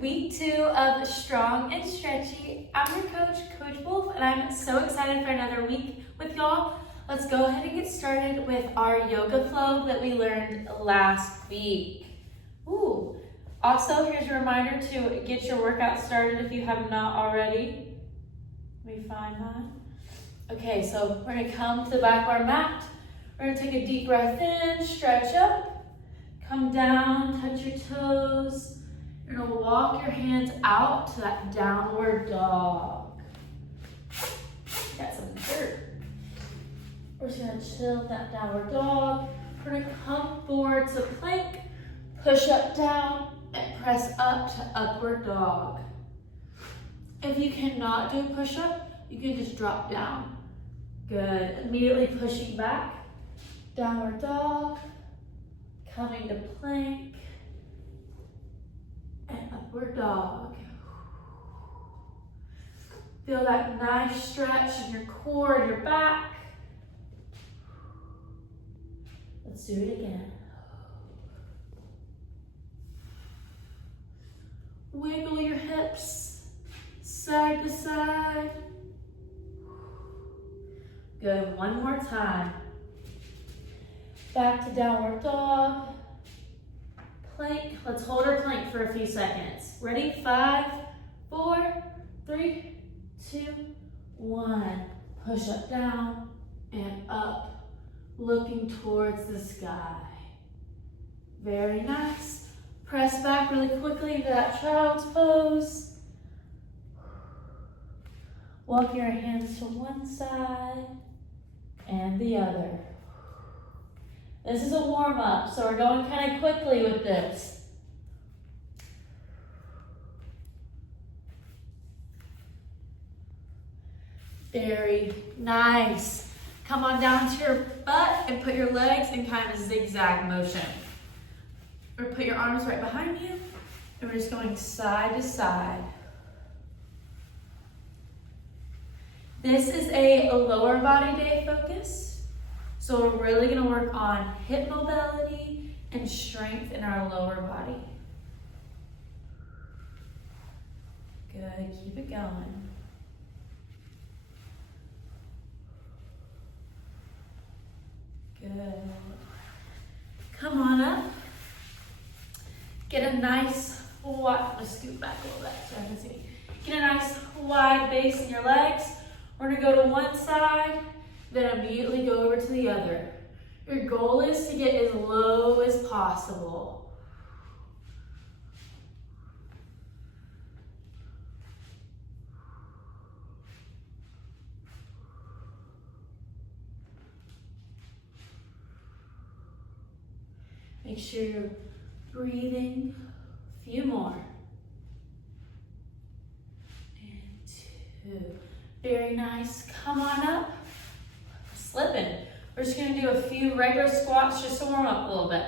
week 2 of Strong and Stretchy. I'm your coach, Coach Wolf, and I'm so excited for another week with y'all. Let's go ahead and get started with our yoga flow that we learned last week. Also, here's a reminder to get your workout started if you have not already. Let me find mine. Okay, so we're gonna come to the back of our mat. We're gonna take a deep breath in, stretch up, come down, touch your toes. You're gonna walk your hands out to that downward dog. Got some dirt. We're just gonna chill that downward dog. We're gonna come forward to plank, push up, down, and press up to upward dog. If you cannot do a push-up, you can just drop down. Good. Immediately pushing back, downward dog, coming to plank, and upward dog. Feel that nice stretch in your core and your back. Let's do it again. Wiggle your hips side to side. Good, one more time. Back to downward dog. Plank, let's hold our plank for a few seconds. Ready? 5, 4, 3, 2, 1. Push up, down, and up, looking towards the sky. Very nice. Press back really quickly into that child's pose. Walk your hands to one side and the other. This is a warm-up, so we're going kind of quickly with this. Very nice. Come on down to your butt and put your legs in kind of a zigzag motion. Or put your arms right behind you, and we're just going side to side. This is a lower body day focus, so we're really gonna work on hip mobility and strength in our lower body. Good, keep it going. Good. Come on up. Get a nice wide, let's scoot back a little bit so I can see. Get a nice wide base in your legs. We're gonna go to one side, then immediately go over to the other. Your goal is to get as low as possible. Make sure you're breathing. A few more. And 2. Very nice. Come on up. Slipping. We're just going to do a few regular squats just to warm up a little bit.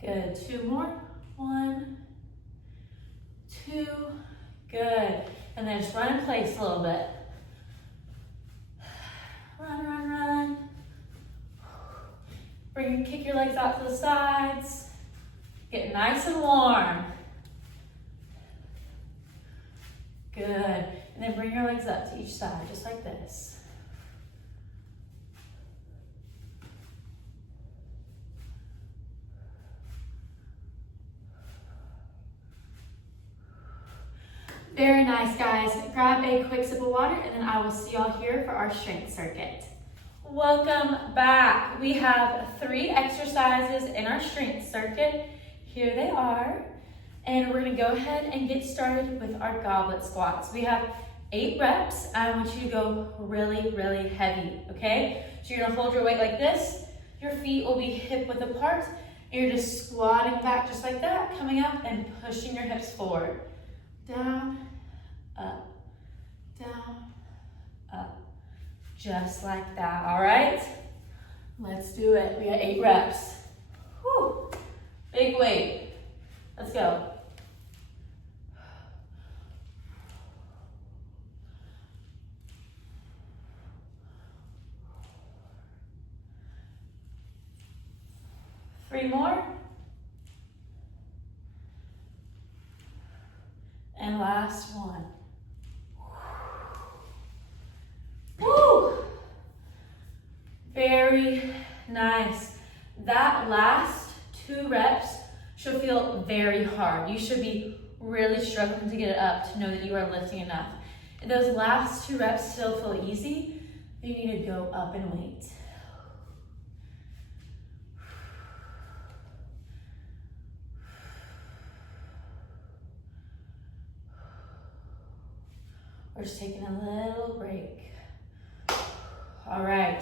Good. 2 more. 1, 2. Good. And then just run in place a little bit. Run, run, run. Kick your legs out to the sides. Get nice and warm. Good. And then bring your legs up to each side, just like this. Very nice, guys. Grab a quick sip of water, and then I will see y'all here for our strength circuit. Welcome back. We have 3 exercises in our strength circuit. Here they are. And we're gonna go ahead and get started with our goblet squats. We have 8 reps. I want you to go really, really heavy, okay? So you're gonna hold your weight like this. Your feet will be hip width apart. And you're just squatting back just like that, coming up and pushing your hips forward. Down, up, down, up. Just like that, all right? Let's do it. We got 8 reps. Whew. Big weight. Let's go. 3 more. And last one. Woo! Very nice. That last 2 reps should feel very hard. You should be really struggling to get it up to know that you are lifting enough. If those last 2 reps still feel easy, you need to go up in weight. We're just taking a little break. All right,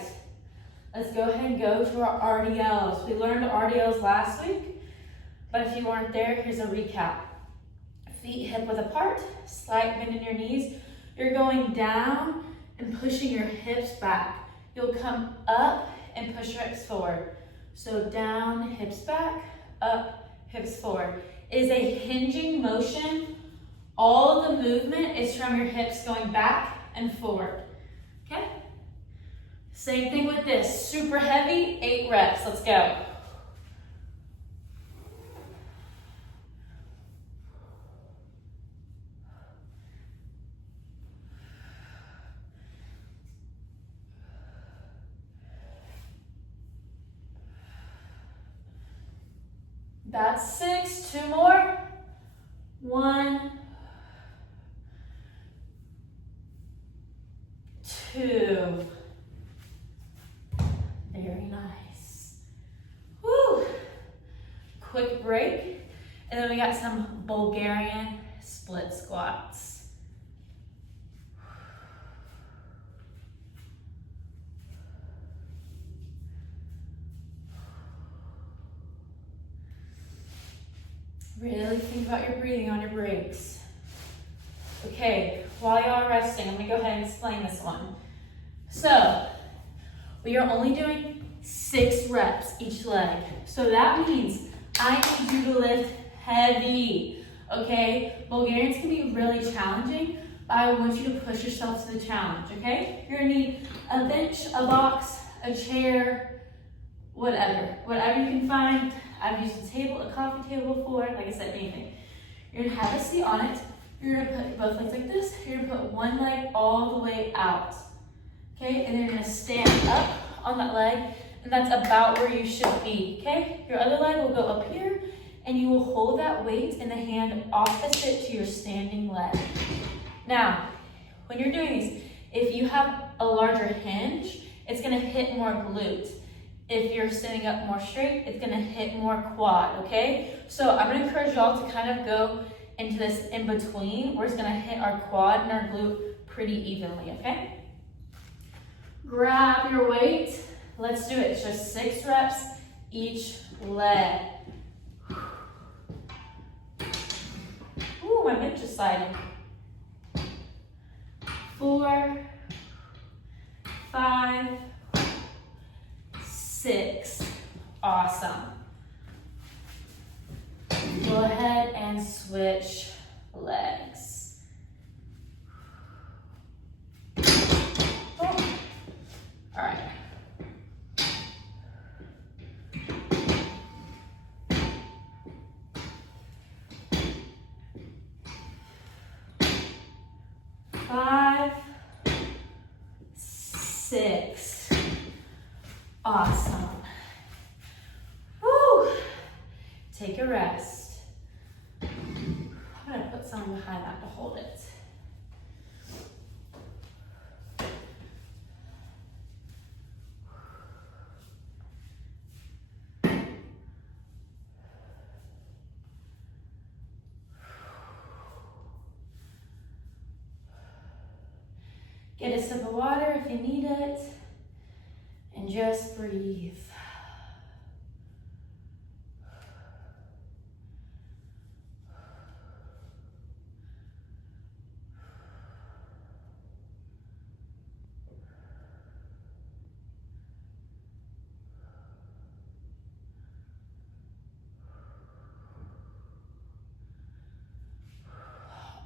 let's go ahead and go to our RDLs. We learned RDLs last week, but if you weren't there, here's a recap. Feet hip width apart, slight bend in your knees. You're going down and pushing your hips back. You'll come up and push your hips forward. So down, hips back, up, hips forward. It is a hinging motion. All of the movement is from your hips going back and forward, okay? Same thing with this, super heavy, 8 reps, let's go. That's 6, 2 more. 1, 2. Very nice. Woo. Quick break. And then we got some Bulgarian split squats. Really think about your breathing on your breaks. Okay, while y'all are resting, I'm gonna go ahead and explain this one. So, we are only doing 6 reps each leg. So that means I need you to lift heavy, okay? Bulgarians can be really challenging, but I want you to push yourself to the challenge, okay? You're gonna need a bench, a box, a chair, whatever you can find. I've used a table, a coffee table before, like I said, anything. You're gonna have a seat on it. You're gonna put both legs like this. You're gonna put one leg all the way out, okay? And then you're gonna stand up on that leg, and that's about where you should be, okay? Your other leg will go up here, and you will hold that weight in the hand opposite to your standing leg. Now, when you're doing these, if you have a larger hinge, it's gonna hit more glute. If you're standing up more straight, it's gonna hit more quad, okay? So I'm gonna encourage y'all to kind of go into this in between where it's gonna hit our quad and our glute pretty evenly, okay? Grab your weight. Let's do it. It's just 6 reps each leg. Ooh, my bench is sliding. 4, 5, 6. Awesome. Go ahead and switch legs. Oh. All right. Five, 6. Awesome. Woo. Take a rest. I'm gonna put something behind that to hold it. Get a sip of water if you need it, and just breathe.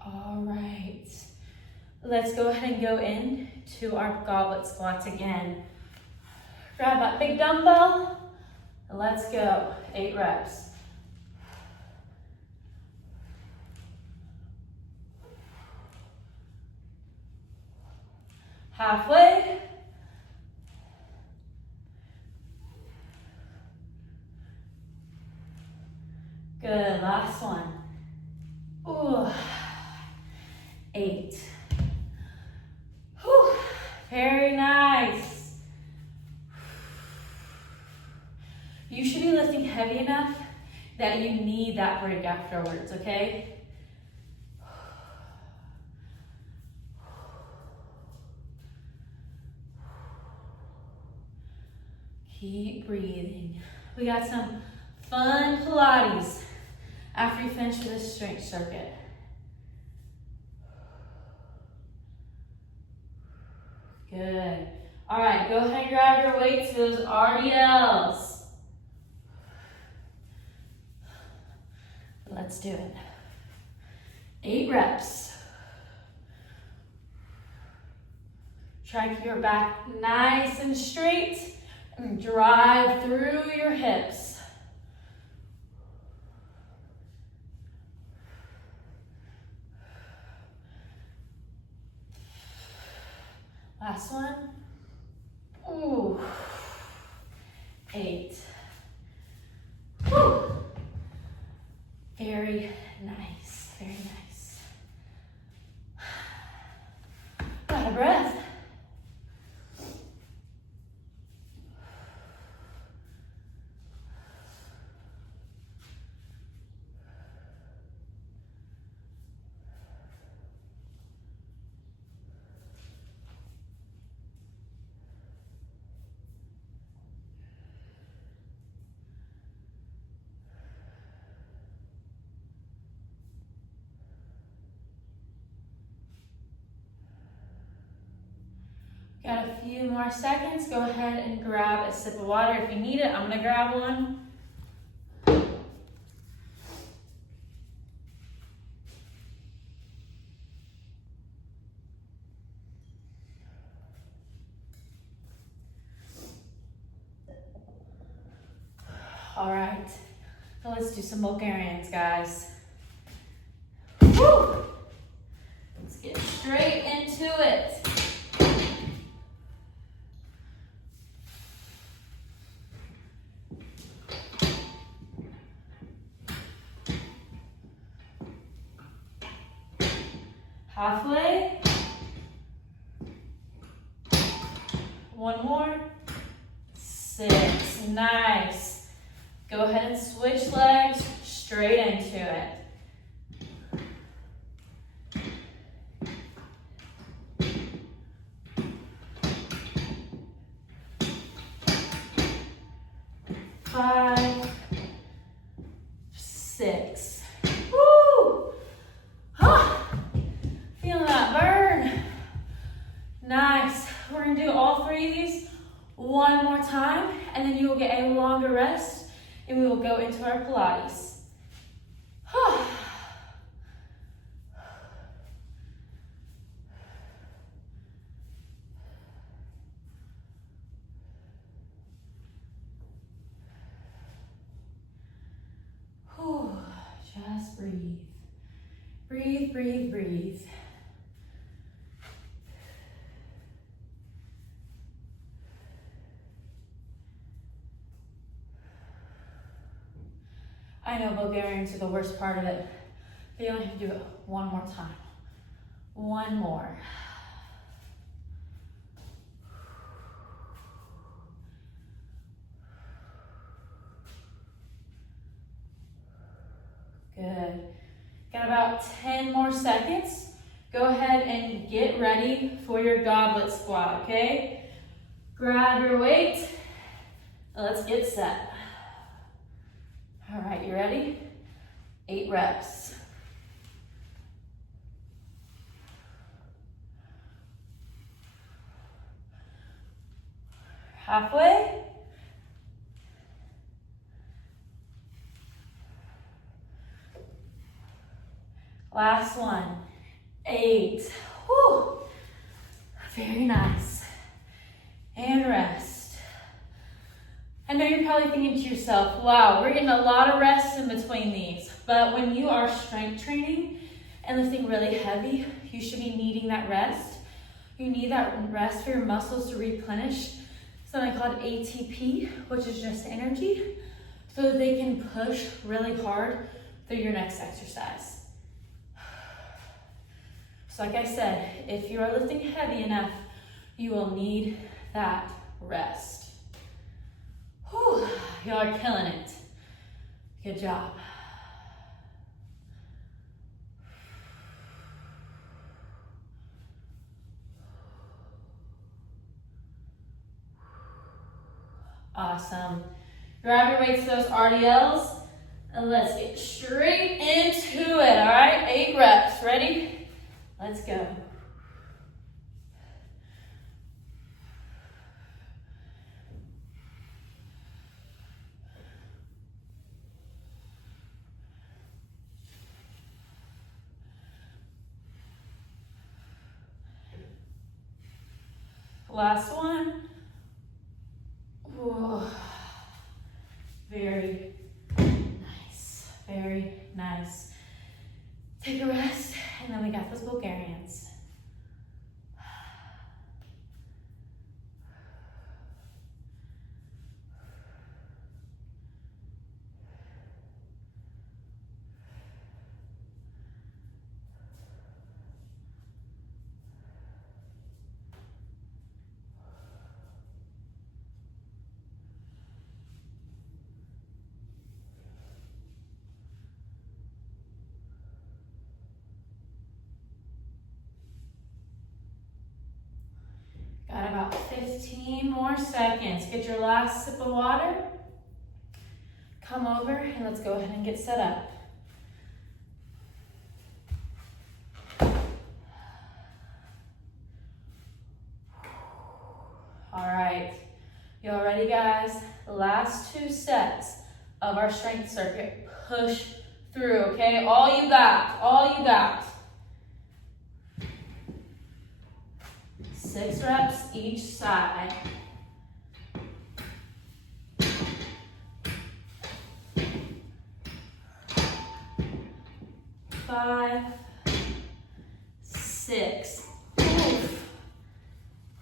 All right, let's go ahead and go into our goblet squats again. Grab that big dumbbell, Let's go. 8 reps. Halfway. Good, last one. Ooh. 8. Whew. Very nice. You should be lifting heavy enough that you need that break afterwards, okay? Keep breathing. We got some fun Pilates after you finish with this strength circuit. Good. All right, go ahead and grab your weights for those RDLs. Let's do it. 8 reps. Try to keep your back nice and straight and drive through your hips. Last one. Ooh. 8. Woo. Very nice, very nice. Got a breath. Got a few more seconds. Go ahead and grab a sip of water if you need it. I'm gonna grab one. All right, so let's do some Bulgarians, guys. Woo! Let's get straight into it. Halfway. One more. 6. Nice. Go ahead and switch legs straight into it. Five, 6. Woo! Ah, feeling that burn. Nice. We're gonna do all 3 of these one more time, and then you will get a longer rest, and we will go into our Pilates. Just breathe. Breathe, breathe, breathe. I know Bulgarians are the worst part of it. But you only have to do it one more time. One more. Good. Got about 10 more seconds. Go ahead and get ready for your goblet squat, okay? Grab your weight. Let's get set. All right, you ready? 8 reps. Halfway. Last one. 8. Whew. Very nice. And rest. I know you're probably thinking to yourself, wow, we're getting a lot of rest in between these. But when you are strength training and lifting really heavy, you should be needing that rest. You need that rest for your muscles to replenish something called ATP, which is just energy, so that they can push really hard through your next exercise. So like I said, if you are lifting heavy enough, you will need that rest. Whew, y'all are killing it. Good job. Awesome. Grab your weights to those RDLs and let's get straight into it, all right? 8 reps, ready? Let's go. Last one. Whoa. Very nice, very nice. Take a rest, and then we got those Bulgarians. Got about 15 more seconds. Get your last sip of water. Come over and let's go ahead and get set up. All right, y'all ready, guys? The last 2 sets of our strength circuit. Push through, okay? All you got, all you got. 6 reps each side. 5, 6. Oof.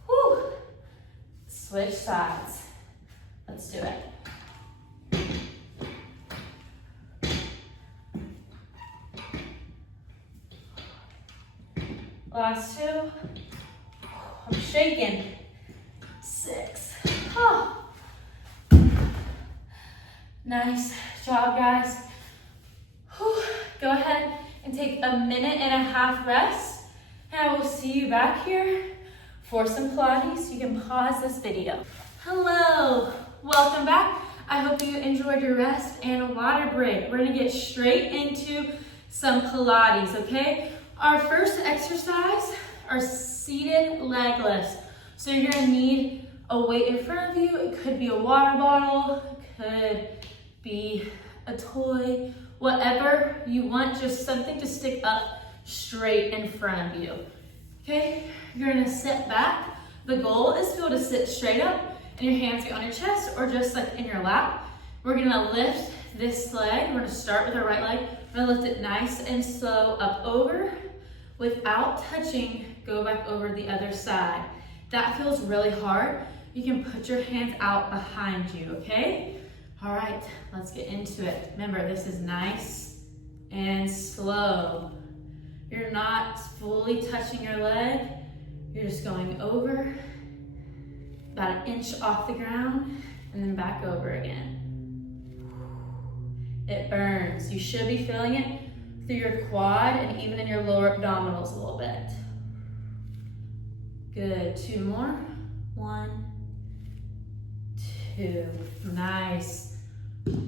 Whew. Switch sides. Let's do it. Last 2. I'm shaking. 6. Oh. Nice job, guys. Whew. Go ahead and take a 1.5-minute rest, and I will see you back here for some Pilates. You can pause this video. Hello, welcome back. I hope you enjoyed your rest and water break. We're gonna get straight into some Pilates, okay? Our first exercise are seated leg lifts. So you're gonna need a weight in front of you. It could be a water bottle, it could be a toy, whatever you want, just something to stick up straight in front of you. Okay, you're gonna sit back. The goal is to be able to sit straight up and your hands get on your chest or just like in your lap. We're gonna lift this leg. We're gonna start with our right leg. We're gonna lift it nice and slow up over. Without touching, go back over the other side. That feels really hard. You can put your hands out behind you, okay? All right, let's get into it. Remember, this is nice and slow. You're not fully touching your leg. You're just going over, about 1 inch off the ground, and then back over again. It burns. You should be feeling it through your quad and even in your lower abdominals a little bit. Good, 2 more. 1, 2, nice.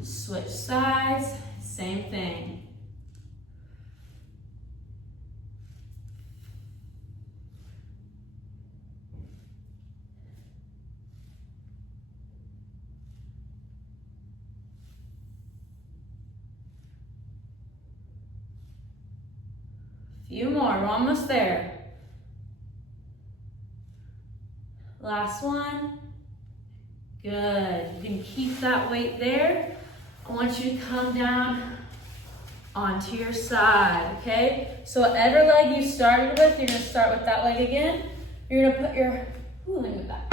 Switch sides, same thing. Few more, we're almost there. Last one. Good. You can keep that weight there. I want you to come down onto your side, okay? So whatever leg you started with, you're gonna start with that leg again. You're gonna put your, let me move that.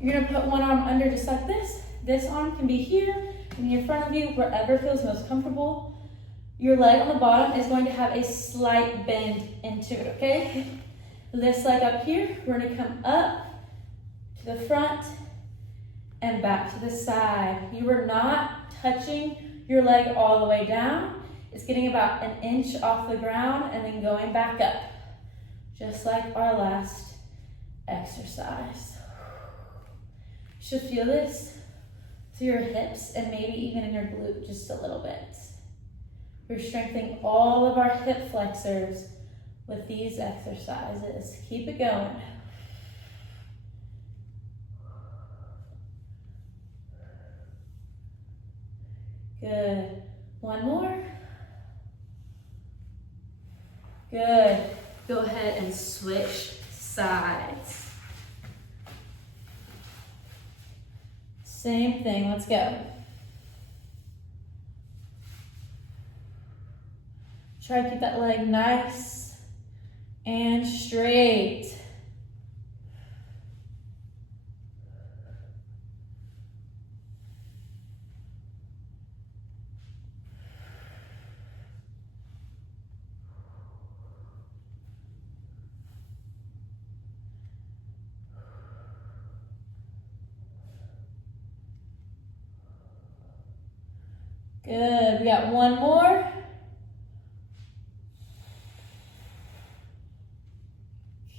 You're gonna put one arm under just like this. This arm can be here, in front of you, wherever feels most comfortable. Your leg on the bottom is going to have a slight bend into it, okay? This leg up here, we're gonna come up to the front and back to the side. You are not touching your leg all the way down. It's getting about an inch off the ground and then going back up, just like our last exercise. You should feel this through your hips and maybe even in your glute just a little bit. We're strengthening all of our hip flexors with these exercises. Keep it going. Good. One more. Good. Go ahead and switch sides. Same thing. Let's go. Try to keep that leg nice and straight. Good. We got one more.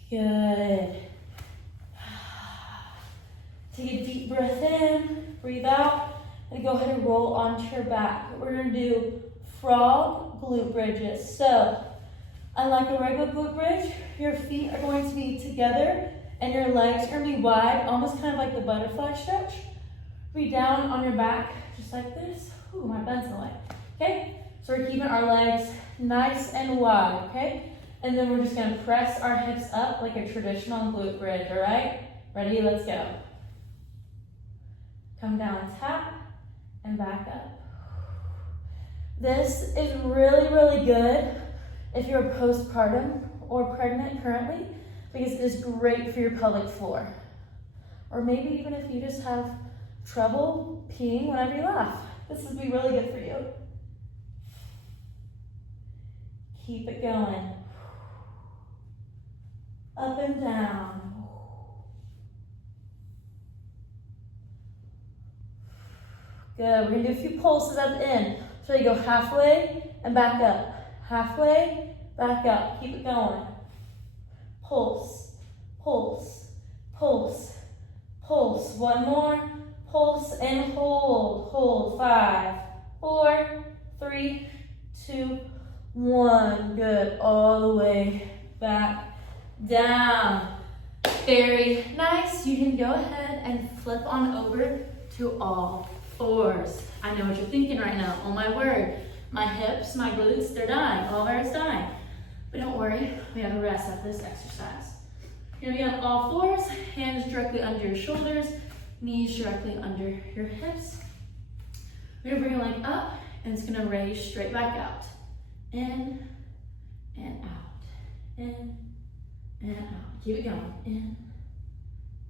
Good. Take a deep breath in, breathe out, and go ahead and roll onto your back. We're gonna do frog glute bridges. So, unlike a regular glute bridge, your feet are going to be together and your legs are gonna be wide, almost kind of like the butterfly stretch. Be down on your back, just like this. Ooh, my butt's in the way, okay? So we're keeping our legs nice and wide, okay? And then we're just gonna press our hips up like a traditional glute bridge, all right? Ready, let's go. Come down, tap, and back up. This is really, really good if you're postpartum or pregnant currently, because it is great for your pelvic floor. Or maybe even if you just have trouble peeing whenever you laugh. This would be really good for you. Keep it going. Up and down. Good, we're gonna do a few pulses at the end. So you go halfway and back up. Halfway, back up. Keep it going. Pulse, pulse, pulse, pulse. One more. Pulse and hold. Hold. 5, 4, 3, 2, 1. Good. All the way back down. Very nice. You can go ahead and flip on over to all fours. I know what you're thinking right now. Oh my word. My hips, my glutes, they're dying. All of ours dying. But don't worry. We have a rest after this exercise. You're gonna be on all fours. Hands directly under your shoulders. Knees directly under your hips. We're gonna bring your leg up and it's gonna raise straight back out. In and out. In and out. Keep it going. In,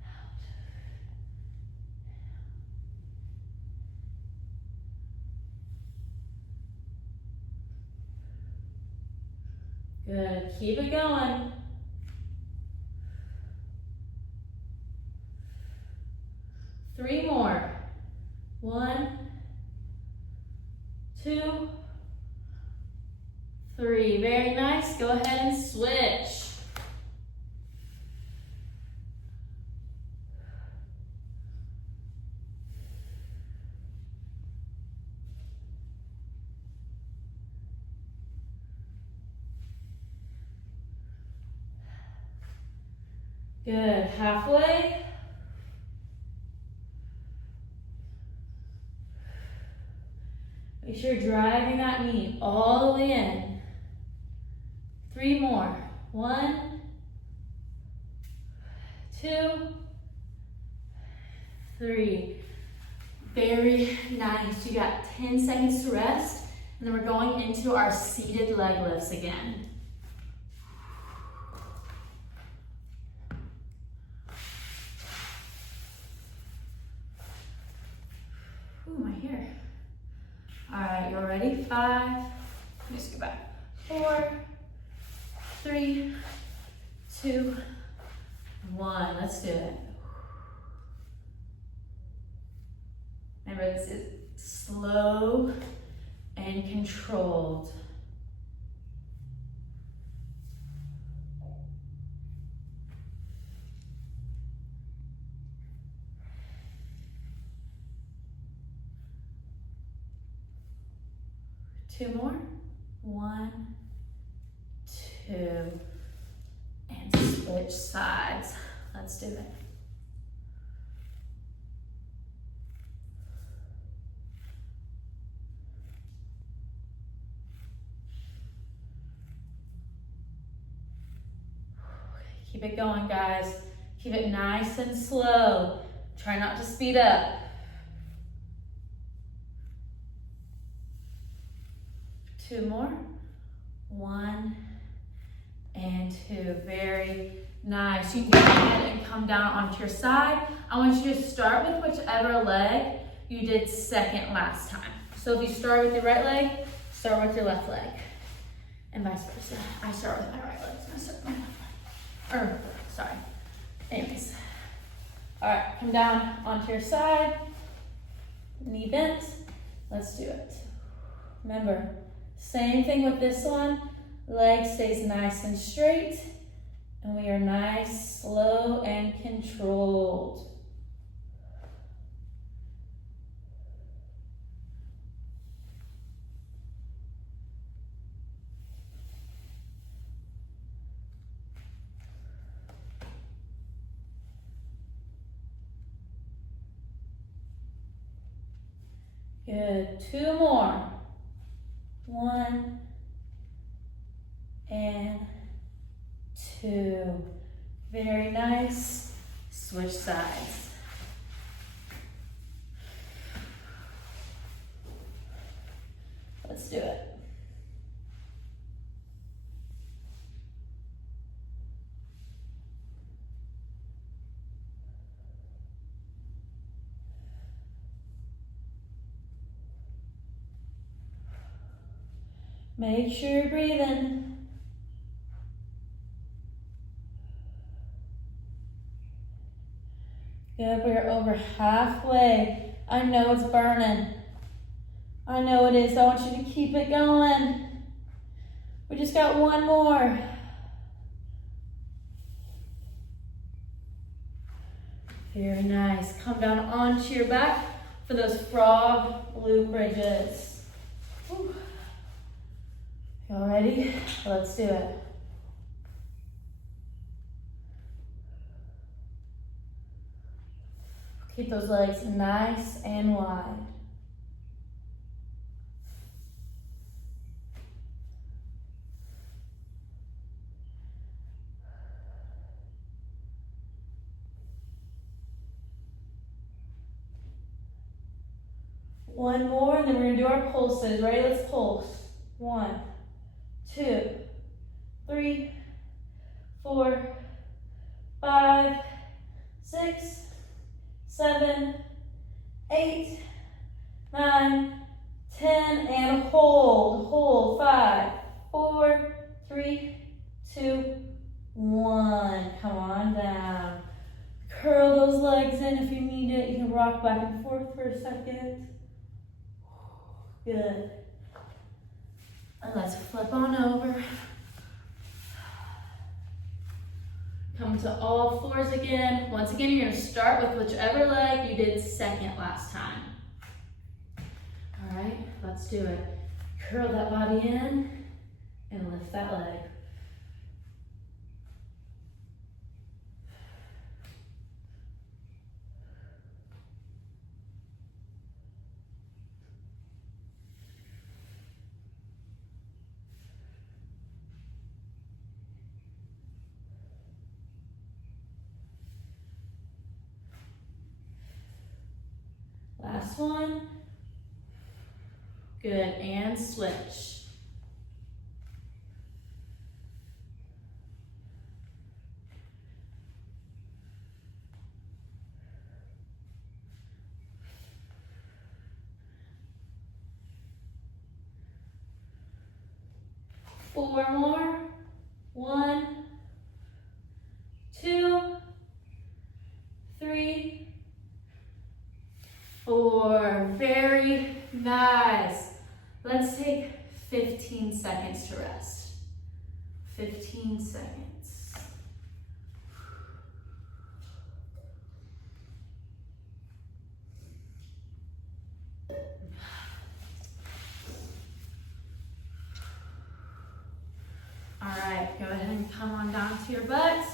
out. Good. Keep it going. Three more. 1, 2, 3. Very nice. Go ahead and switch. Good. Halfway. Make sure you're driving that knee all the way in. 3 more. 1, 2, 3. Very nice. You got 10 seconds to rest, and then we're going into our seated leg lifts again. Ooh, my hair. All right, you're ready? 5. Let me just go back. 4, 3, 2, 1. Let's do it. Remember, this is slow and controlled. Two more. 1, 2, and switch sides. Let's do it. Keep it going, guys. Keep it nice and slow. Try not to speed up. 2 more. 1 and 2. Very nice. You can go ahead and come down onto your side. I want you to start with whichever leg you did second last time. So if you start with your right leg, start with your left leg. And vice versa. I start with my right leg, so I start with my left leg. Sorry. Anyways. All right, come down onto your side. Knee bent. Let's do it. Remember, same thing with this one. Leg stays nice and straight. And we are nice, slow, and controlled. Good. 2 more. 1 and 2. Very nice. Switch sides. Let's do it. Make sure you're breathing. Good, we're over halfway. I know it's burning. I know it is. I want you to keep it going. We just got 1 more. Very nice. Come down onto your back for those frog glute bridges. Whew. Y'all ready? Let's do it. Keep those legs nice and wide. One more, and then we're gonna do our pulses. Ready? Let's pulse. 1, 2, 3, 4, 5, 6, 7, 8, 9, 10, and hold. 5, 4, 3, 2, 1. Come on down. Curl those legs in if you need it. You can rock back and forth for a second. Good. And let's flip on over. Come to all fours again. Once again, you're gonna start with whichever leg you did second last time. All right, let's do it. Curl that body in and lift that leg. Good, and switch. Four more. 1, 2, 3, 4. Very nice. Let's take 15 seconds to rest. 15 seconds. All right, go ahead and come on down to your butt.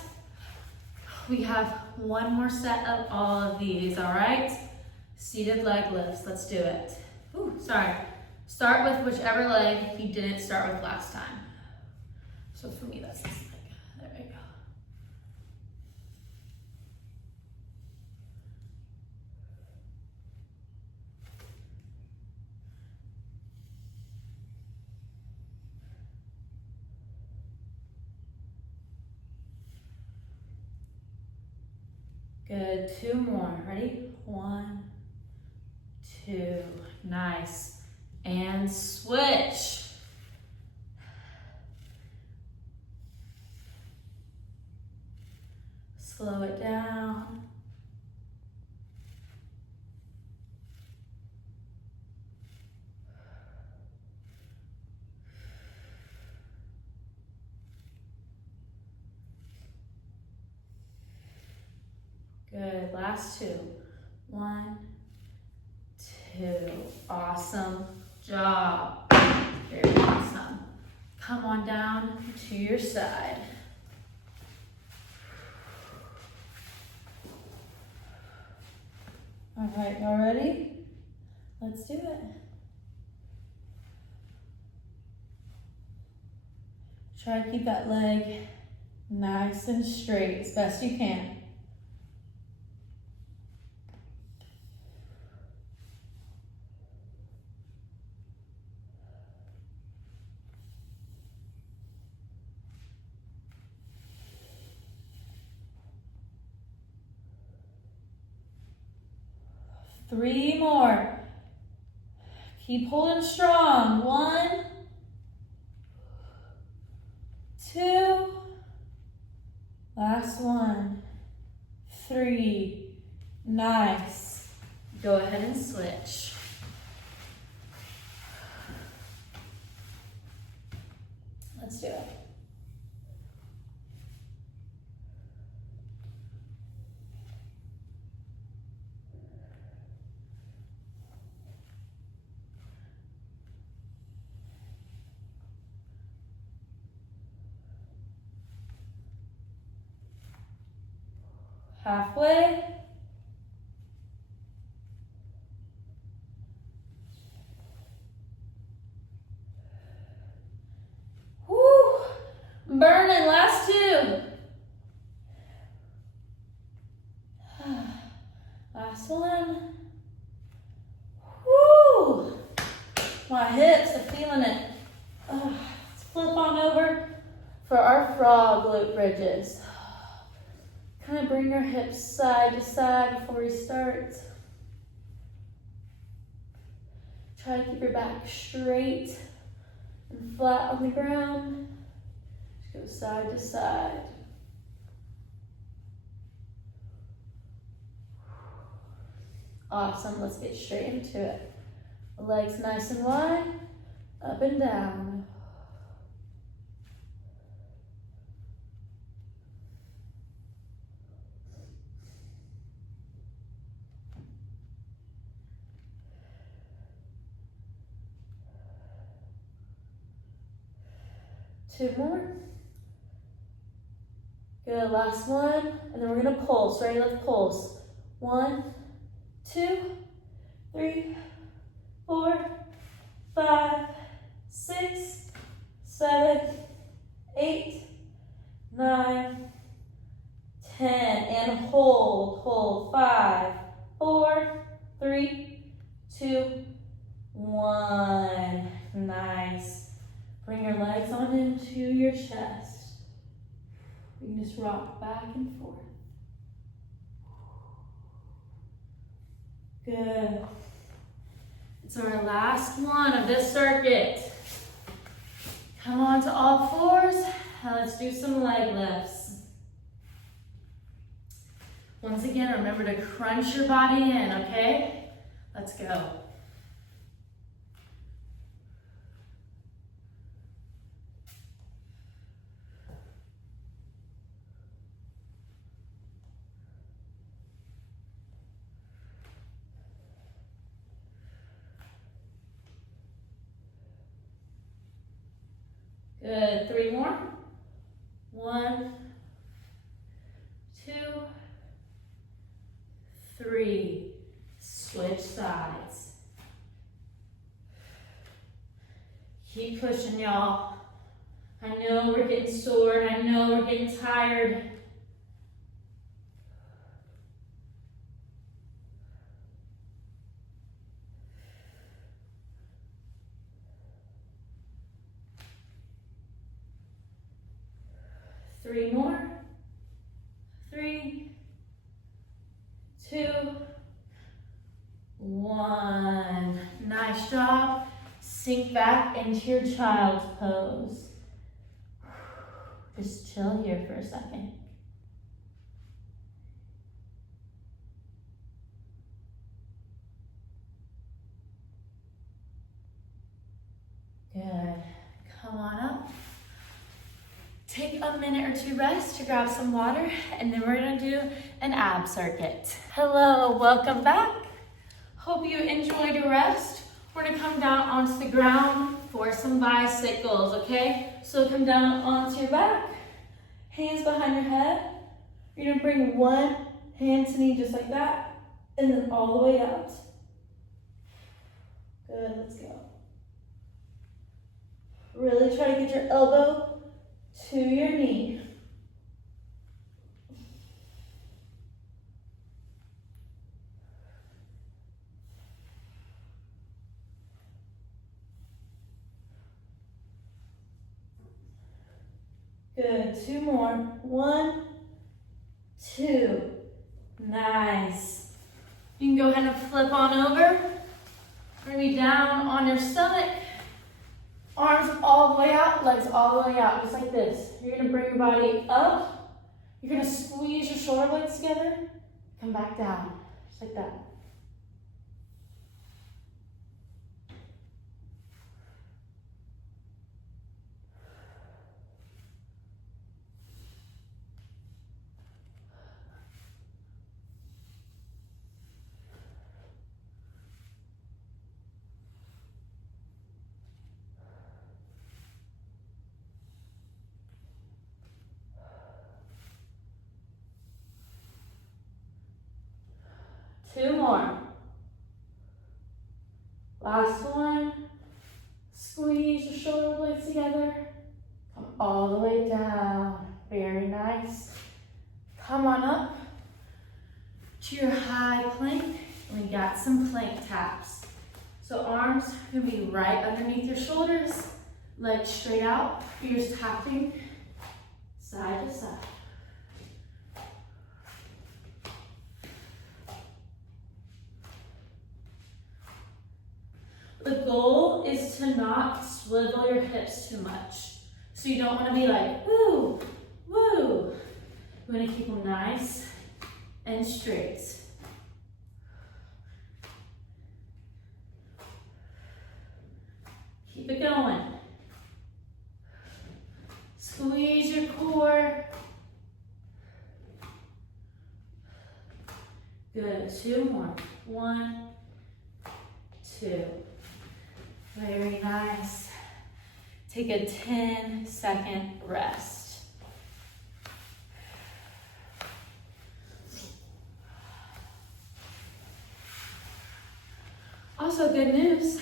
We have one more set of all of these, all right? Seated leg lifts, let's do it. Ooh, sorry. Start with whichever leg you didn't start with last time. So for me, that's this leg. There we go. Good, 2 more, ready? 1, 2, nice. And switch. Slow it down. Good, last 2. 1, 2, awesome job. Very awesome. Come on down to your side. All right, y'all ready? Let's do it. Try to keep that leg nice and straight as best you can. Three more. Keep holding strong. 1, 2. Last 1. 3. Nice. Go ahead and switch. Let's do it. Halfway. Woo! Burning, last 2. Last 1. Woo! My hips are feeling it. Let's flip on over for our frog glute bridges. Kind of bring our hips side to side before we start. Try to keep your back straight and flat on the ground. Just go side to side. Awesome, let's get straight into it. Legs nice and wide, up and down. Two more. Good, last 1. And then we're gonna pulse, ready? Let's pulse. 1, 2, 3, 4, 5, 6, 7, 8, 9, 10. And hold. 5, 4, 3, 2, 1. Nice. Bring your legs on into your chest. You can just rock back and forth. Good. It's our last one of this circuit. Come on to all fours, and let's do some leg lifts. Once again, remember to crunch your body in, okay? Let's go. Good, 3 more. 1, 2, 3. Switch sides. Keep pushing, y'all. I know we're getting sore and I know we're getting tired. Three more. 3, 2, 1. Nice job. Sink back into your child's pose. Just chill here for a second. Good. Come on up. Take a minute or two rest to grab some water, and then we're gonna do an ab circuit. Hello, welcome back. Hope you enjoyed your rest. We're gonna come down onto the ground for some bicycles, okay? So come down onto your back, hands behind your head. You're gonna bring one hand to knee just like that, and then all the way out. Good, let's go. Really try to get your elbow to your knee. Good, 2 more. 1, 2. Nice. You can go ahead and flip on over. We're gonna be down on your stomach. Arms all the way out, legs all the way out, just like this. You're gonna bring your body up. You're gonna squeeze your shoulder blades together. Come back down, just like that. Two more. Last one. Squeeze your shoulder blades together. Come all the way down. Very nice. Come on up to your high plank. We got some plank taps. So arms are gonna be right underneath your shoulders. Legs straight out. You're just tapping side to side. The goal is to not swivel your hips too much. So you don't want to be like, woo, woo. You want to keep them nice and straight. Keep it going. Squeeze your core. Good, 2 more. 1, 2. Very nice. Take a 10-second rest. Also, good news.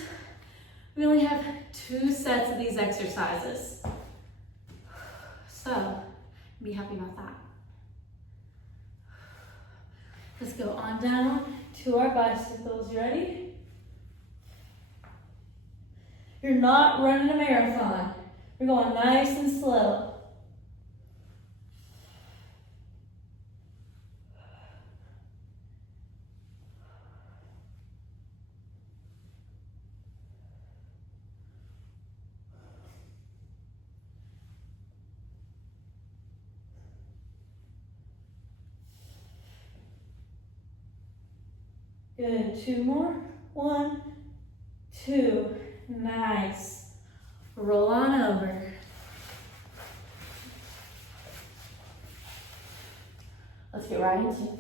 We only have 2 sets of these exercises. So, be happy about that. Let's go on down to our bicycles. You ready? You're not running a marathon. You're going nice and slow. Good, 2 more. 1, 2, nice. Roll on over. Let's get right into it.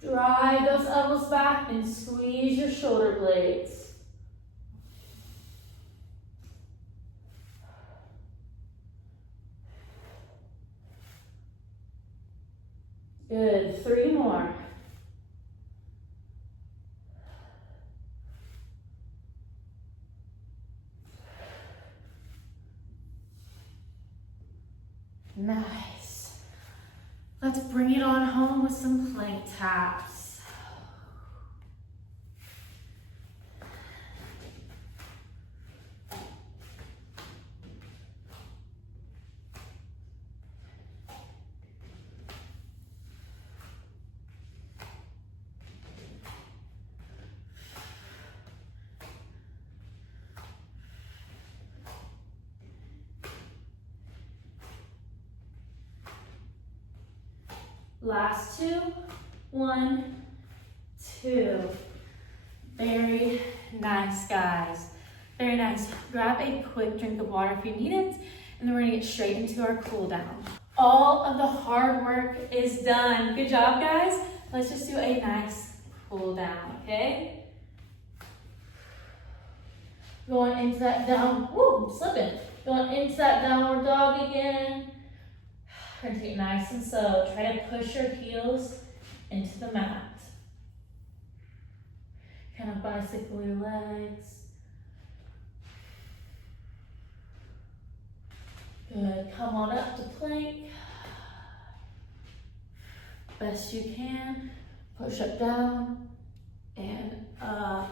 Drive those elbows back and squeeze your shoulder blades. Good, 3 more. Nice. Let's bring it on home with some plank taps. Last 2, 1, 2. Very nice, guys. Very nice. Grab a quick drink of water if you need it, and then we're gonna get straight into our cool down. All of the hard work is done. Good job, guys. Let's just do a nice cool down, okay? Going into that down, woo, I'm slipping. Going into that downward dog again. We're gonna take it nice and slow. Try to push your heels into the mat. Kind of bicycle your legs. Good, come on up to plank. Best you can. Push up, down, and up.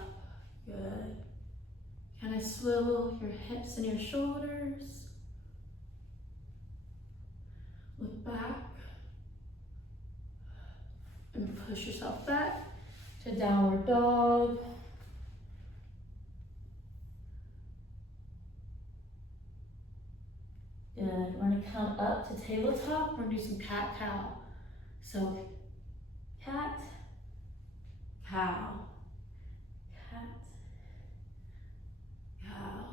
Good. Kind of swivel your hips and your shoulders. Look back and push yourself back to downward dog. Good. We're going to come up to tabletop. We're going to do some cat-cow. So cat, cow, cat, cow.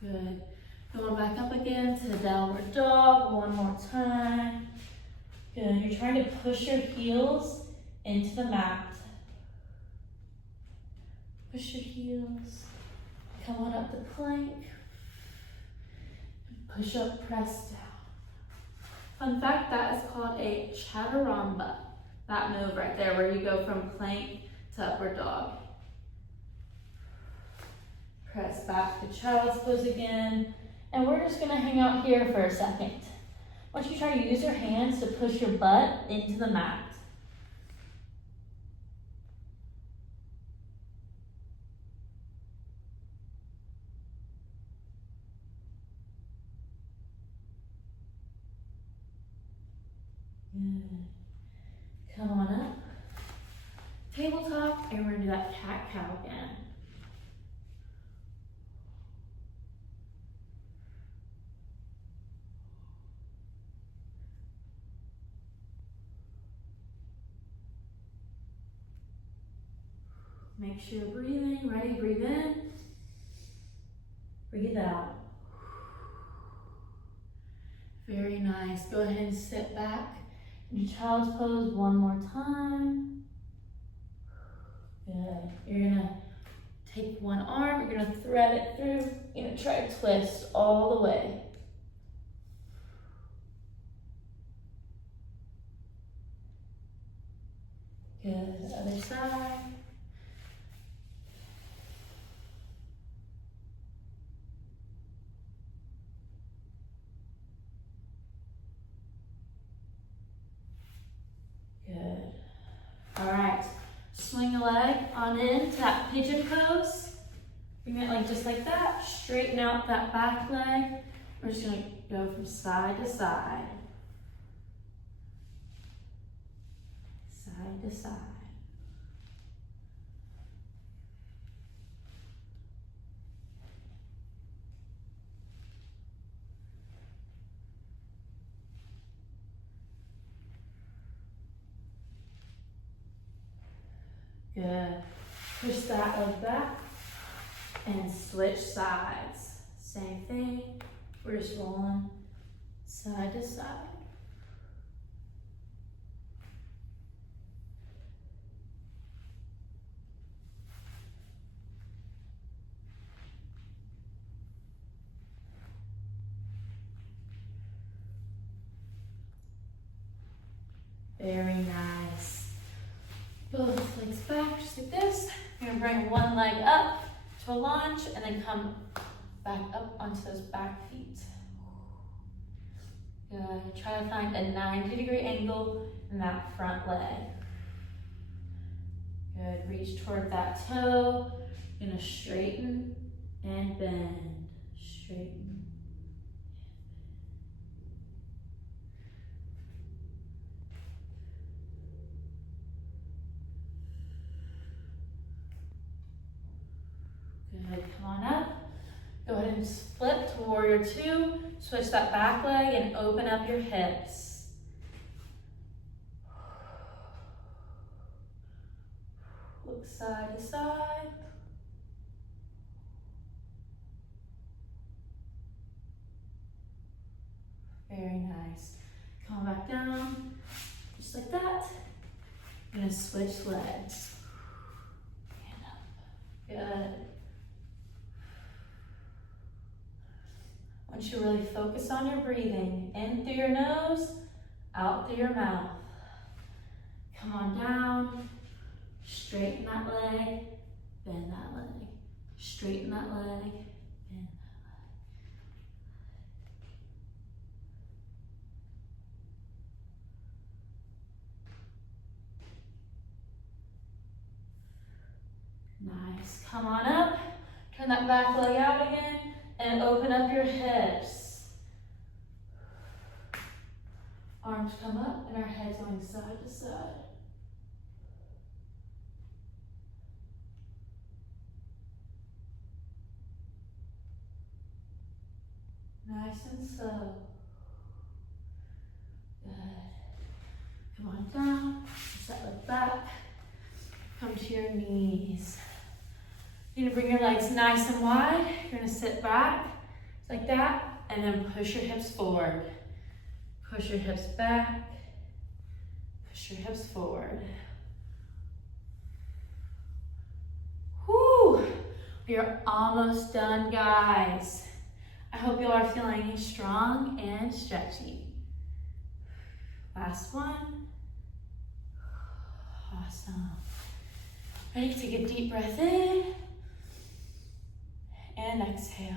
Good. Going back up again to the downward dog. 1 more time. Good. You're trying to push your heels into the mat. Push your heels. Come on up the plank. Push up, press down. Fun fact, that is called a chaturanga. That move right there where you go from plank to upward dog. Press back to child's pose again. And we're just gonna hang out here for a second. I want you to try to use your hands to push your butt into the mat. Good. Come on up. Tabletop, and we're gonna do that cat-cow again. Make sure you're breathing. Ready? Breathe in. Breathe out. Very nice. Go ahead and sit back. Do child's pose 1 more time. Good. You're gonna take one arm. You're gonna thread it through. You're gonna try to twist all the way. Good. Other side. on into that pigeon pose. Bring it like just like that. Straighten out that back leg. We're just gonna go from side to side. Side to side. Good. Push that leg back and switch sides. Same thing. We're just rolling side to side. Very nice. Both legs back, just like this. You're gonna bring one leg up to a lunge and then come back up onto those back feet. Good. Try to find a 90-degree angle in that front leg. Good. Reach toward that toe. You're gonna straighten and bend. Straighten. Good, come on up. Go ahead and flip to warrior two. Switch that back leg and open up your hips. Look side to side. Very nice. Come back down, just like that. I'm gonna switch legs. And up. Good. I want you to really focus on your breathing. In through your nose, out through your mouth. Come on down. Straighten that leg. Bend that leg. Straighten that leg. Bend that leg. Nice. Come on up. Turn that back leg out again. And open up your hips. Arms come up and our head's going side to side. Nice and slow. Good. Come on down. Set leg back. Come to your knees. You're gonna bring your legs nice and wide. You're gonna sit back, like that, and then push your hips forward. Push your hips back, push your hips forward. Whew, we are almost done, guys. I hope you all are feeling strong and stretchy. Last one. Awesome. Ready to take a deep breath in. And exhale.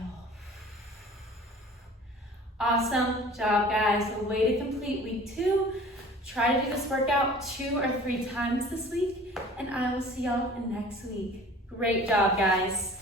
Awesome job, guys. A way to complete week 2. Try to do this workout 2 or 3 times this week, and I will see y'all next week. Great job, guys.